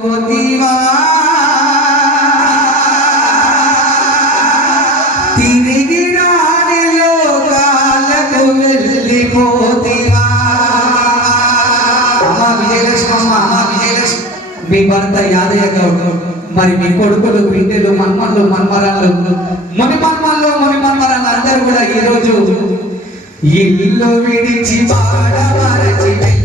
పోతివా తిరిగి రాని లోకాలకు వెళ్ళిపోతివా అమ్మ విజయలక్ష్మి అమ్మ అమ్మ విజయలక్ష్మి మీ భర్త యాదయ్య గౌడ్ మరి మీ కొడుకులు బిడ్డలు మన్మన్లు మన్మరాలు ముని మన్మన్లు ముని మన్మరాలు అందరూ కూడా ఈ రోజు ఇల్లు విడిచి పాడమరచి వెళ్ళిపోతివా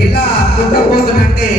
ఎలా ఉండబోతున్నట్టే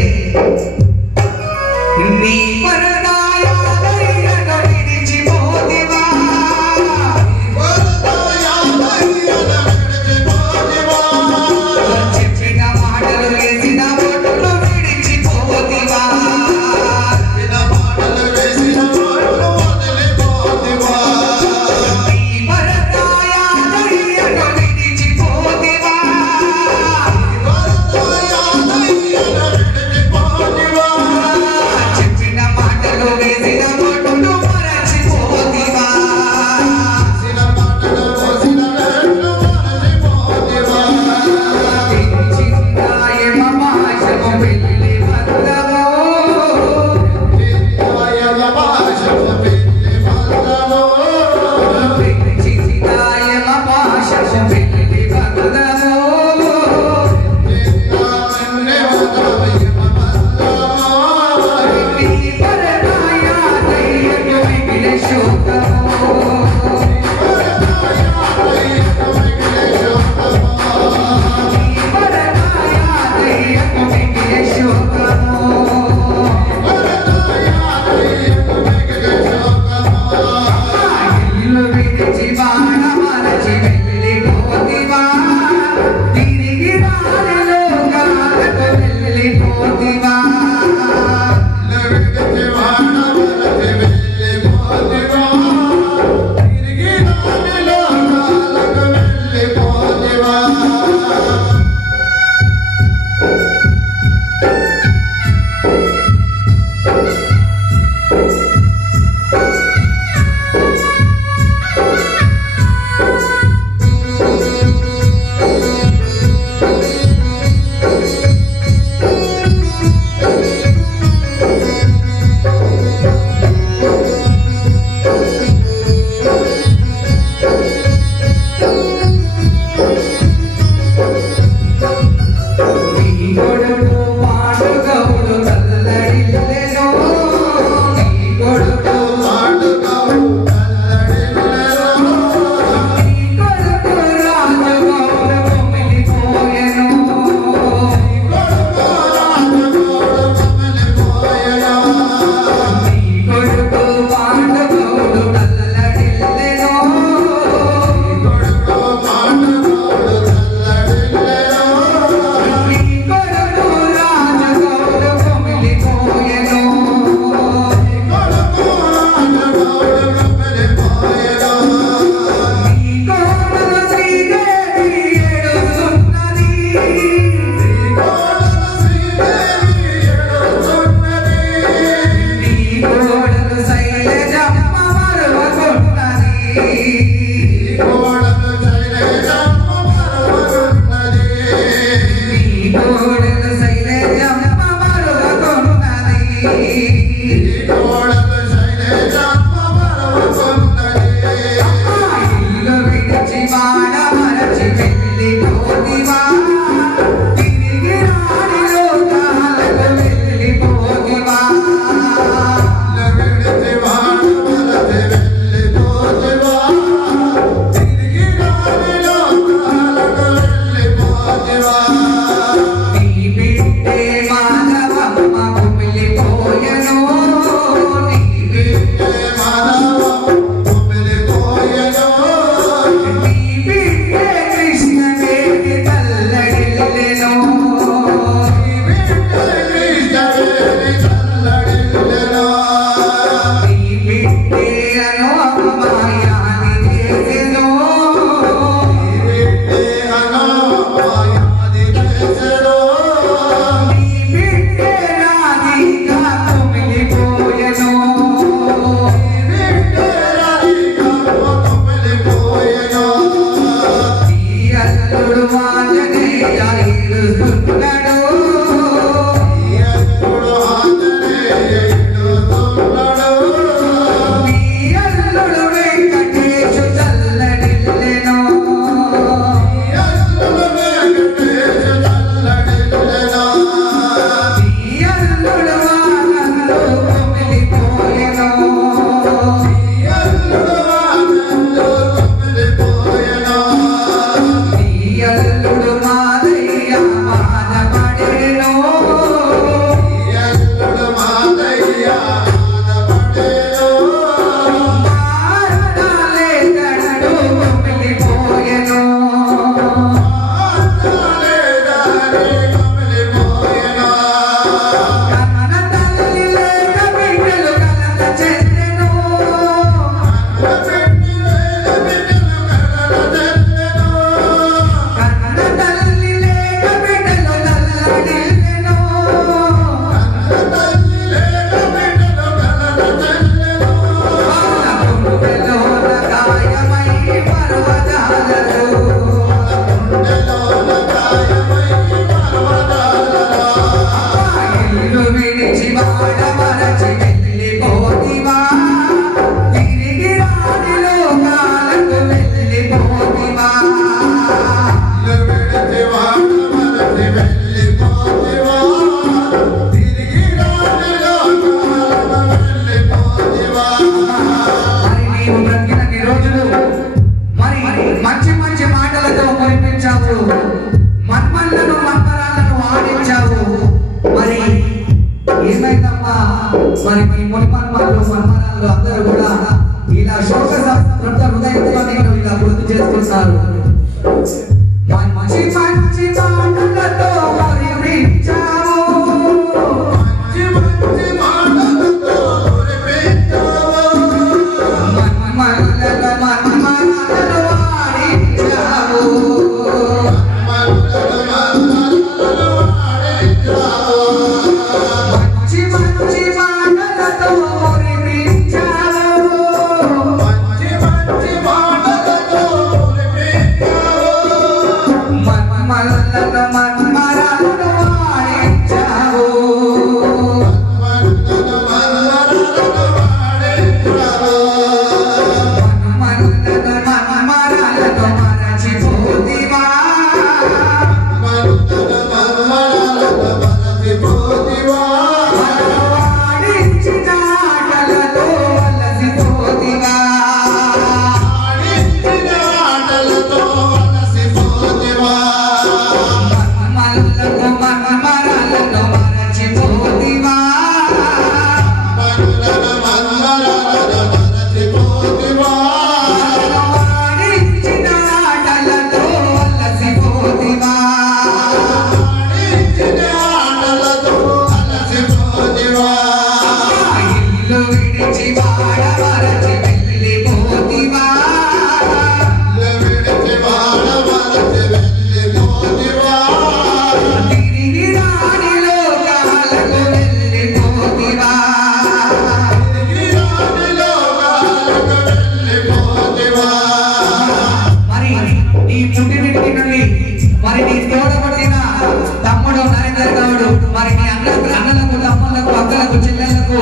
Jiva Hoya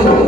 Lord.